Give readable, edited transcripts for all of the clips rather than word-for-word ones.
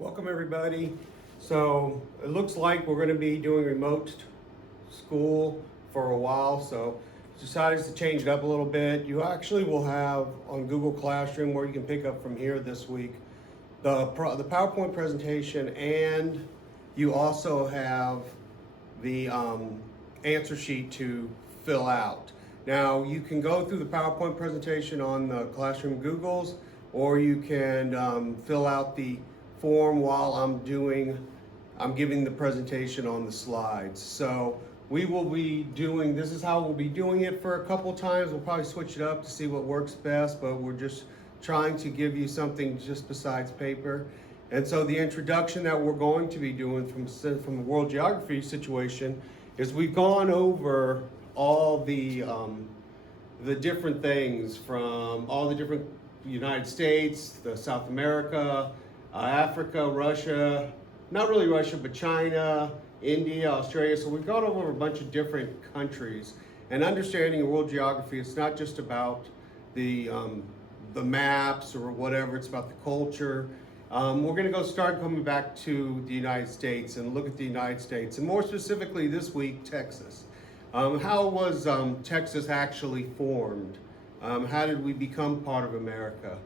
Welcome everybody. So it looks like we're going to be doing remote school for a while, so decided to change it up a little bit. You actually will have on Google Classroom, where you can pick up from here this week, the PowerPoint presentation, and you also have the answer sheet to fill out. Now you can go through the PowerPoint presentation on the Classroom Googles, or you can fill out the form while I'm giving the presentation on the slides. So we will be doing, this is how we'll be doing it for a couple times. We'll probably switch it up to see what works best, but we're just trying to give you something just besides paper. And so the introduction that we're going to be doing from the world geography situation is we've gone over all the different things from all the different United States, the South America, Africa, Russia, not really Russia, but China, India, Australia. So we've gone over a bunch of different countries. And understanding world geography, it's not just about the maps or whatever, it's about the culture. We're going to start coming back to the United States and look at the United States, and more specifically this week, Texas. How was Texas actually formed? How did we become part of America?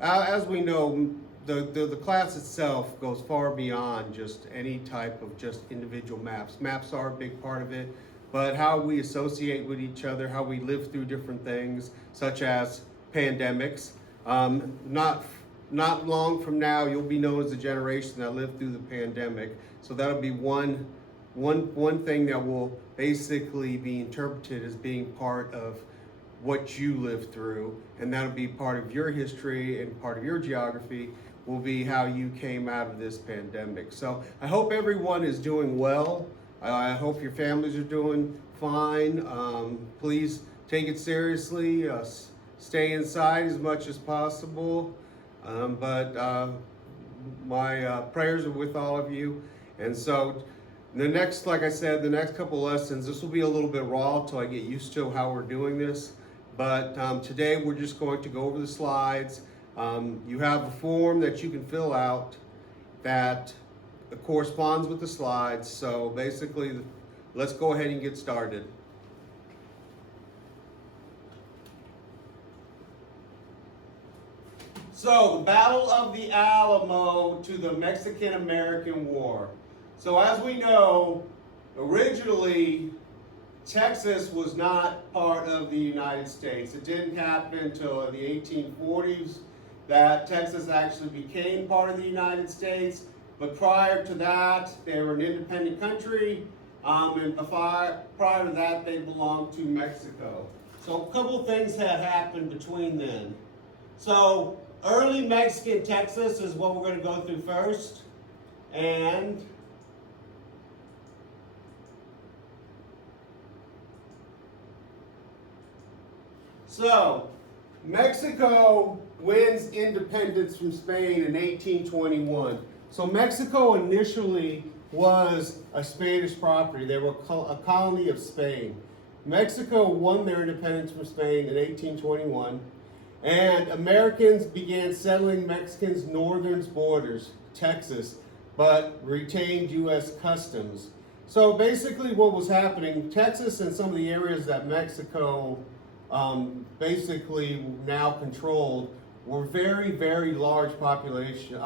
As we know, the class itself goes far beyond just any type of just individual maps. Maps are a big part of it, but how we associate with each other, how we live through different things, such as pandemics. Not long from now, you'll be known as the generation that lived through the pandemic. So that'll be one thing that will basically be interpreted as being part of what you lived through, and that'll be part of your history, and part of your geography will be how you came out of this pandemic. So I hope everyone is doing well. I hope your families are doing fine. Please take it seriously. Stay inside as much as possible. My prayers are with all of you. And so like I said, the next couple lessons, this will be a little bit raw until I get used to how we're doing this. But today we're just going to go over the slides. You have a form that you can fill out that corresponds with the slides. So basically, let's go ahead and get started. So the Battle of the Alamo to the Mexican-American War. So as we know, originally, Texas was not part of the United States. It didn't happen until the 1840s that Texas actually became part of the United States. But prior to that, they were an independent country. And prior to that, they belonged to Mexico. So a couple things had happened between then. So early Mexican Texas is what we're going to go through first. And so, Mexico wins independence from Spain in 1821. So Mexico initially was a Spanish property. They were a colony of Spain. Mexico won their independence from Spain in 1821, and Americans began settling Mexicans' northern borders, Texas, but retained U.S. customs. So basically what was happening, Texas and some of the areas that Mexico basically now controlled were very, very large population.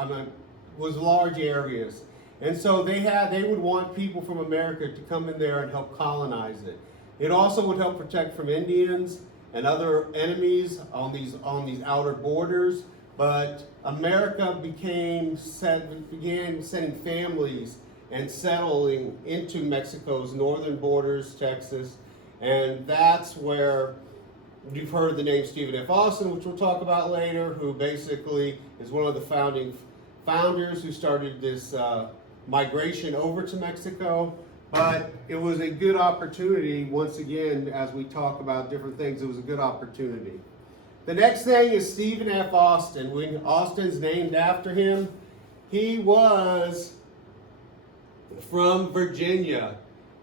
Was large areas, and so they would want people from America to come in there and help colonize it. It also would help protect from Indians and other enemies on these outer borders. But America began sending families and settling into Mexico's northern borders, Texas, and that's where you've heard the name Stephen F. Austin, which we'll talk about later, who basically is one of the founders who started this migration over to Mexico. But it was a good opportunity, once again, as we talk about different things, it was a good opportunity. The next thing is Stephen F. Austin. When Austin's named after him, he was from Virginia.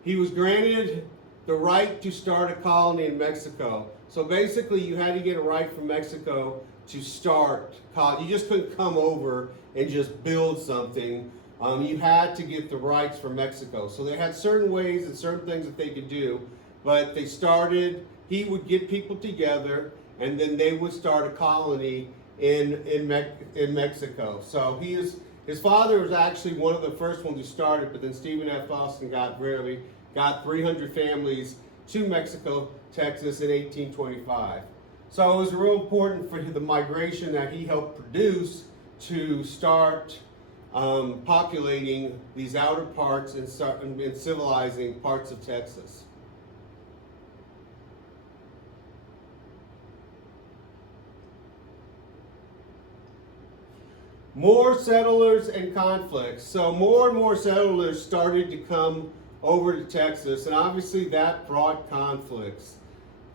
He was granted the right to start a colony in Mexico. So basically, you had to get a right from Mexico to start college. You just couldn't come over and just build something. You had to get the rights from Mexico. So they had certain ways and certain things that they could do, but they started, he would get people together, and then they would start a colony in Mexico. So his father was actually one of the first ones who started, but then Stephen F. Austin got 300 families to Mexico, Texas in 1825. So it was real important for the migration that he helped produce to start populating these outer parts and civilizing parts of Texas. More settlers and conflicts. So more and more settlers started to come over to Texas, and obviously that brought conflicts.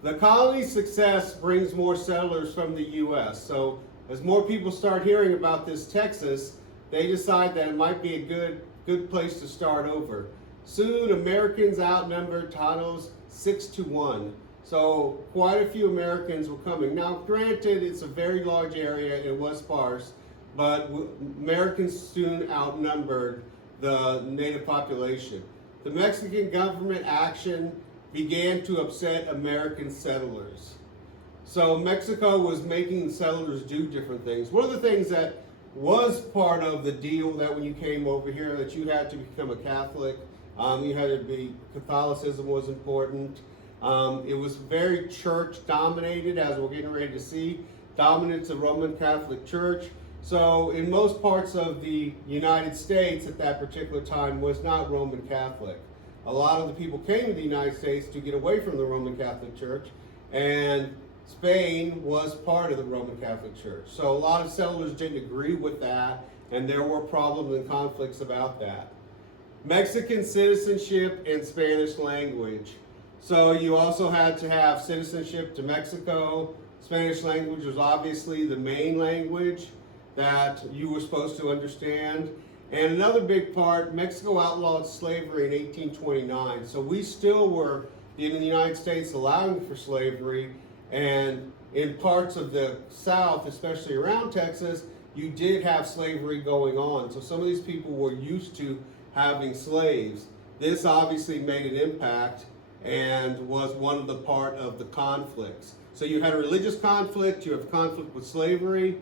The colony's success brings more settlers from the U.S. So as more people start hearing about this Texas, they decide that it might be a good place to start over. Soon, Americans outnumbered Tanos 6-1. So quite a few Americans were coming. Now, granted, it's a very large area, it was sparse, but Americans soon outnumbered the native population. The Mexican government action began to upset American settlers. So Mexico was making settlers do different things. One of the things that was part of the deal that when you came over here that you had to become a Catholic, Catholicism was important. It was very church dominated, as we're getting ready to see, dominance of Roman Catholic Church. So in most parts of the United States at that particular time was not Roman Catholic. A lot of the people came to the United States to get away from the Roman Catholic Church, and Spain was part of the Roman Catholic Church. So a lot of settlers didn't agree with that, and there were problems and conflicts about that. Mexican citizenship and Spanish language. So you also had to have citizenship to Mexico. Spanish language was obviously the main language that you were supposed to understand. And another big part, Mexico outlawed slavery in 1829. So we still were, in the United States, allowing for slavery. And in parts of the South, especially around Texas, you did have slavery going on. So some of these people were used to having slaves. This obviously made an impact and was one of the part of the conflicts. So you had a religious conflict, you have conflict with slavery.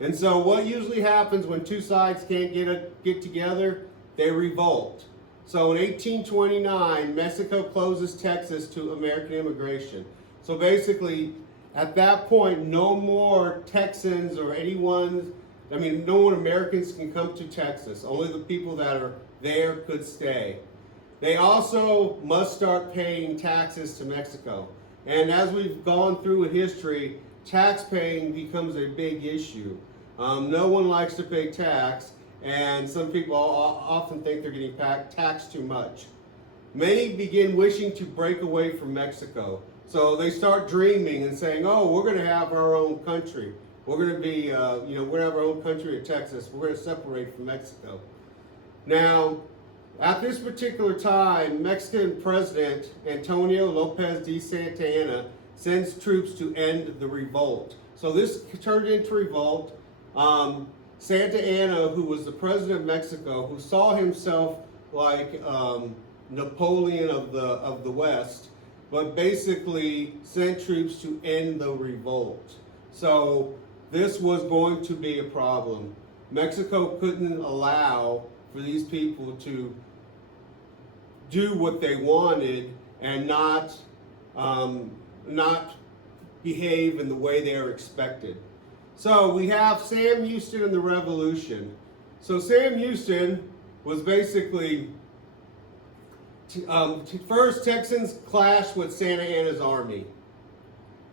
And so what usually happens when two sides can't get together, they revolt. So in 1829, Mexico closes Texas to American immigration. So basically, at that point, no more Texans or no more Americans can come to Texas. Only the people that are there could stay. They also must start paying taxes to Mexico. And as we've gone through in history, tax paying becomes a big issue. No one likes to pay tax, and some people often think they're getting taxed too much. Many begin wishing to break away from Mexico. So they start dreaming and saying, oh, we're going to have our own country. We're going to be, we're going to have our own country in Texas. We're going to separate from Mexico. Now, at this particular time, Mexican President Antonio Lopez de Santa Anna sends troops to end the revolt. So this turned into revolt. Santa Anna, who was the president of Mexico, who saw himself like Napoleon of the West, but basically sent troops to end the revolt. So this was going to be a problem. Mexico couldn't allow for these people to do what they wanted and not behave in the way they are expected. So we have Sam Houston and the Revolution. So Sam Houston was basically, first Texans clashed with Santa Anna's army.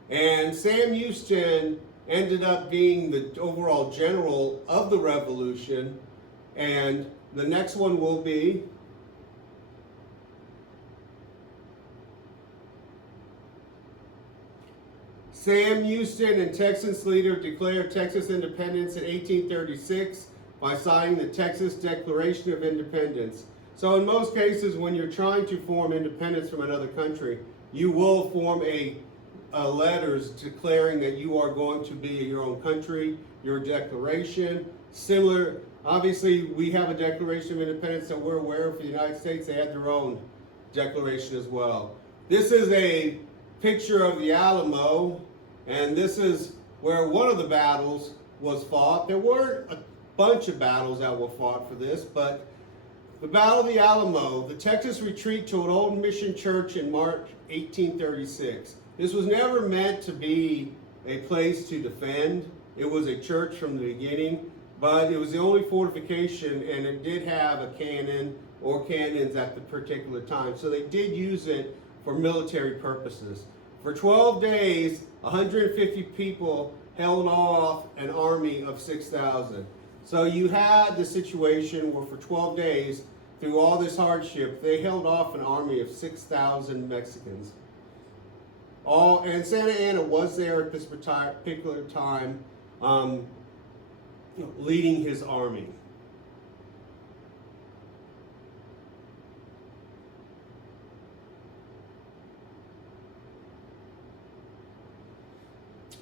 And Sam Houston ended up being the overall general of the revolution. And the next one will be Sam Houston and Texas leader declared Texas independence in 1836 by signing the Texas Declaration of Independence. So in most cases, when you're trying to form independence from another country, you will form a letters declaring that you are going to be your own country, your declaration. Similar, obviously, we have a Declaration of Independence that we're aware of for the United States. They had their own declaration as well. This is a picture of the Alamo, and this is where one of the battles was fought. There weren't a bunch of battles that were fought for this, but the Battle of the Alamo, the Texas retreat to an old mission church in March 1836. This was never meant to be a place to defend. It was a church from the beginning, but it was the only fortification, and it did have a cannon or cannons at the particular time. So they did use it for military purposes. For 12 days, 150 people held off an army of 6,000. So you had the situation where for 12 days, through all this hardship, they held off an army of 6,000 Mexicans. And Santa Anna was there at this particular time, leading his army.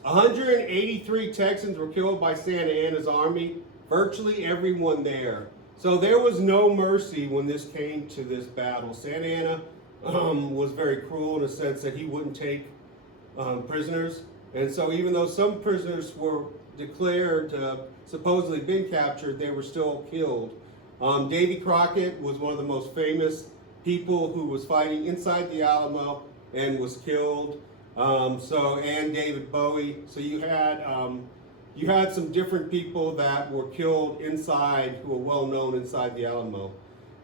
"183 Texans were killed by Santa Anna's army, virtually everyone there. So there was no mercy when this came to this battle. Santa Anna was very cruel in a sense that he wouldn't take prisoners. And so even though some prisoners were declared to have supposedly been captured, they were still killed. Davy Crockett was one of the most famous people who was fighting inside the Alamo and was killed. And David Bowie. So you had some different people that were killed inside, who were well known inside the Alamo.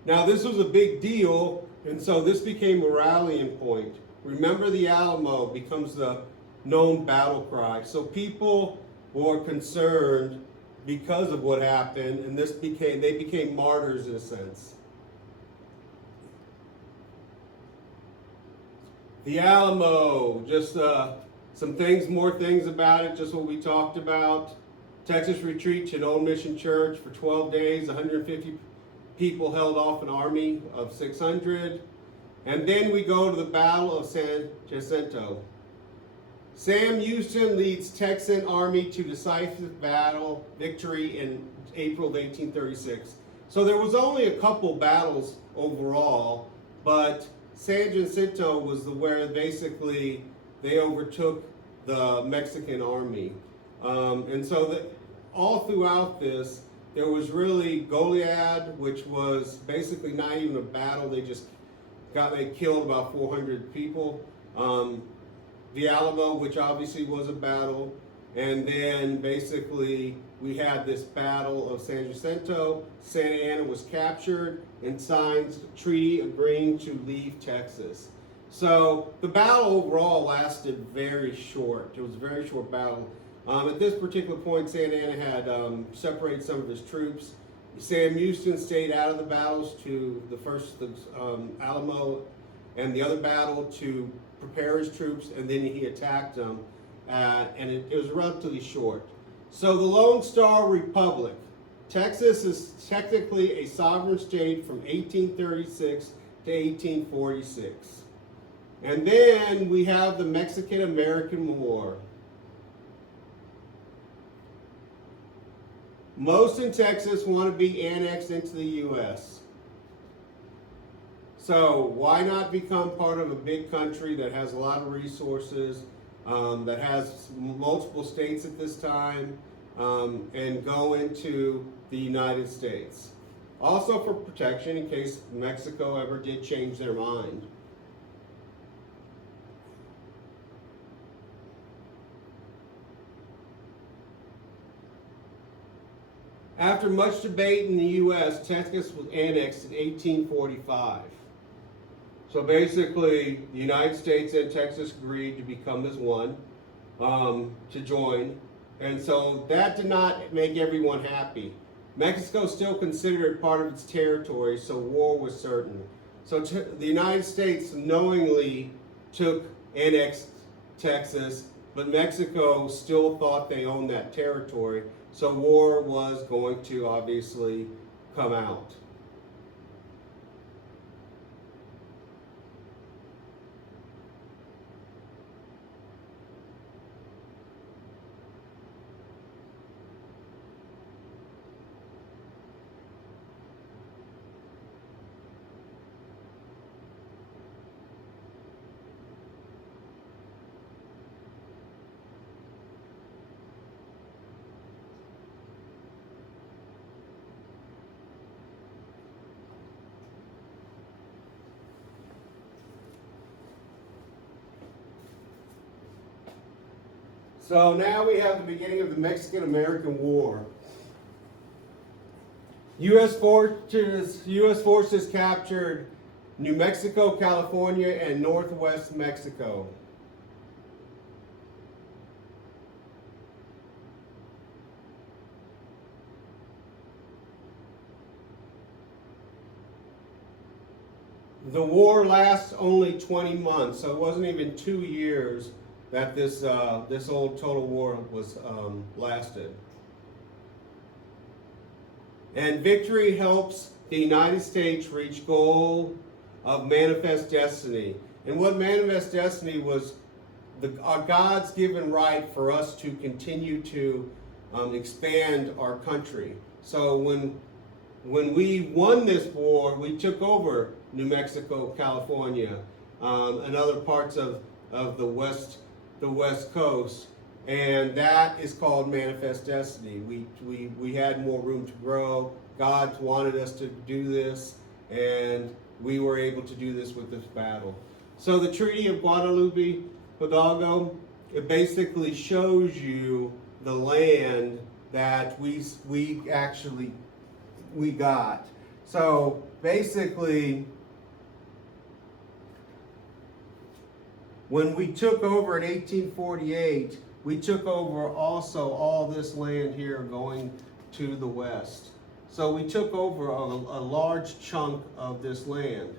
Now this was a big deal, and so this became a rallying point. Remember the Alamo becomes the known battle cry. So people were concerned because of what happened, and they became martyrs in a sense. The Alamo, just more things about it, just what we talked about. Texas retreat to an old mission church for 12 days, 150 people held off an army of 600. And then we go to the Battle of San Jacinto. Sam Houston leads Texan army to decisive battle victory in April of 1836. So there was only a couple battles overall, but San Jacinto was where basically they overtook the Mexican army. And so all throughout this, there was really Goliad, which was basically not even a battle. They killed about 400 people. The Alamo, which obviously was a battle. And then basically we had this Battle of San Jacinto. Santa Anna was captured and signed a treaty agreeing to leave Texas. So the battle overall lasted very short. It was a very short battle. At this particular point, Santa Anna had separated some of his troops. Sam Houston stayed out of the battles to the Alamo and the other battle to prepare his troops, and then he attacked them, and it was relatively short. So the Lone Star Republic. Texas is technically a sovereign state from 1836 to 1846. And then we have the Mexican-American War. Most in Texas want to be annexed into the U.S. So why not become part of a big country that has a lot of resources, that has multiple states at this time, and go into the United States? Also for protection in case Mexico ever did change their mind. After much debate in the U.S., Texas was annexed in 1845. So basically, the United States and Texas agreed to become as one, to join. And so that did not make everyone happy. Mexico still considered it part of its territory, so war was certain. So the United States knowingly annexed Texas, but Mexico still thought they owned that territory. So war was going to obviously come out. So now we have the beginning of the Mexican-American War. U.S. forces captured New Mexico, California, and northwest Mexico. The war lasts only 20 months, so it wasn't even 2 years that this old total war was lasted. And victory helps the United States reach goal of manifest destiny. And what manifest destiny was God's given right for us to continue to expand our country. So when we won this war, we took over New Mexico, California, and other parts of the West Coast, and that is called manifest destiny. We had more room to grow. God wanted us to do this, and we were able to do this with this battle. So the Treaty of Guadalupe Hidalgo, it basically shows you the land that we got. So basically, when we took over in 1848, we took over also all this land here going to the west. So we took over a large chunk of this land,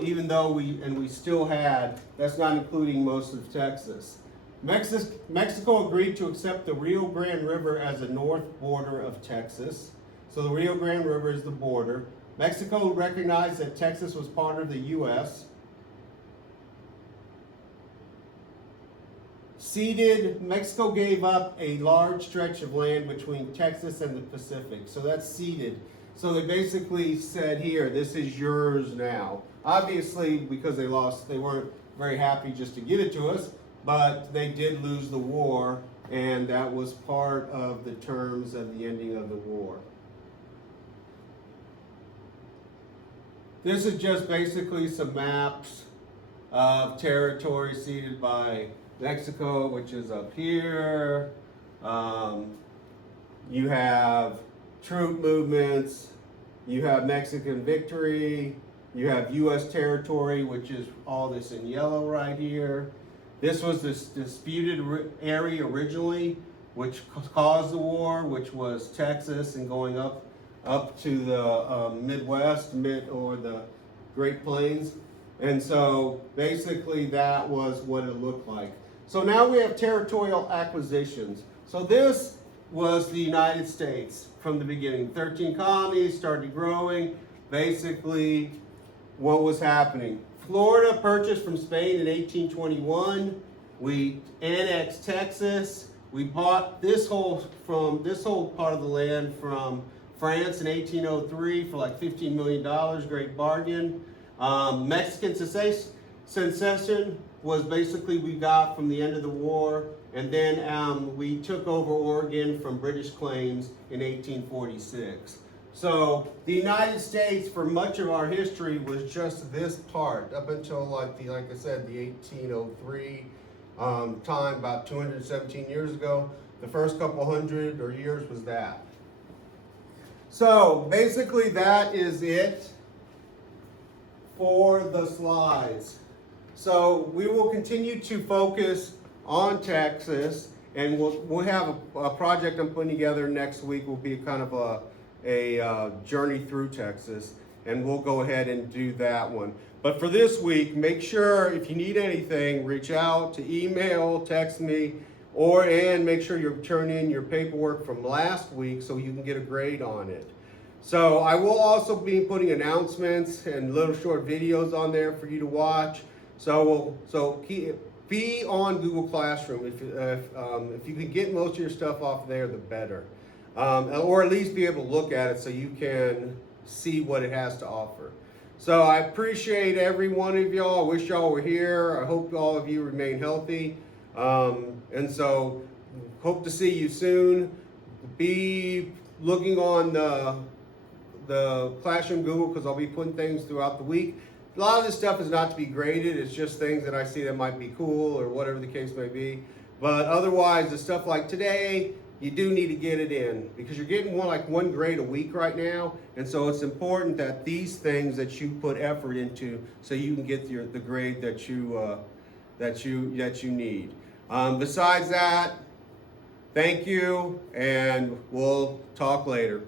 even though we still had, that's not including most of Texas. Mexico agreed to accept the Rio Grande River as the north border of Texas. So the Rio Grande River is the border. Mexico recognized that Texas was part of the U.S. Mexico gave up a large stretch of land between Texas and the Pacific. So that's ceded. So they basically said, here, this is yours now. Obviously, because they lost, they weren't very happy just to give it to us, but they did lose the war, and that was part of the terms of the ending of the war. This is just basically some maps of territory ceded by Mexico, which is up here. You have troop movements. You have Mexican victory. You have U.S. territory, which is all this in yellow right here. This was this disputed area originally, which caused the war, which was Texas and going up to the Midwest, or the Great Plains. And so basically that was what it looked like. So now we have territorial acquisitions. So this was the United States from the beginning. 13 colonies, started growing. Basically, what was happening? Florida purchased from Spain in 1821. We annexed Texas. We bought this whole part of the land from France in 1803 for like $15 million, great bargain. Mexican secession was basically we got from the end of the war, and then we took over Oregon from British claims in 1846. So the United States, for much of our history, was just this part up until like I said, the 1803 time, about 217 years ago. The first couple hundred or years was that. So basically that is it for the slides. So we will continue to focus on Texas, and we'll have a project I'm putting together next week. Will be kind of a journey through Texas, and we'll go ahead and do that one. But for this week, make sure if you need anything, reach out to email, text me, and make sure you turn in your paperwork from last week so you can get a grade on it. So I will also be putting announcements and little short videos on there for you to watch. So be on Google Classroom. If you can get most of your stuff off there, the better. Or at least be able to look at it so you can see what it has to offer. So I appreciate every one of y'all. I wish y'all were here. I hope all of you remain healthy. And so hope to see you soon. Be looking on the Classroom Google, because I'll be putting things throughout the week. A lot of this stuff is not to be graded. It's just things that I see that might be cool or whatever the case may be. But otherwise, the stuff like today, you do need to get it in because you're getting one grade a week right now, and so it's important that these things that you put effort into, so you can get the grade that you need. Besides that, thank you, and we'll talk later.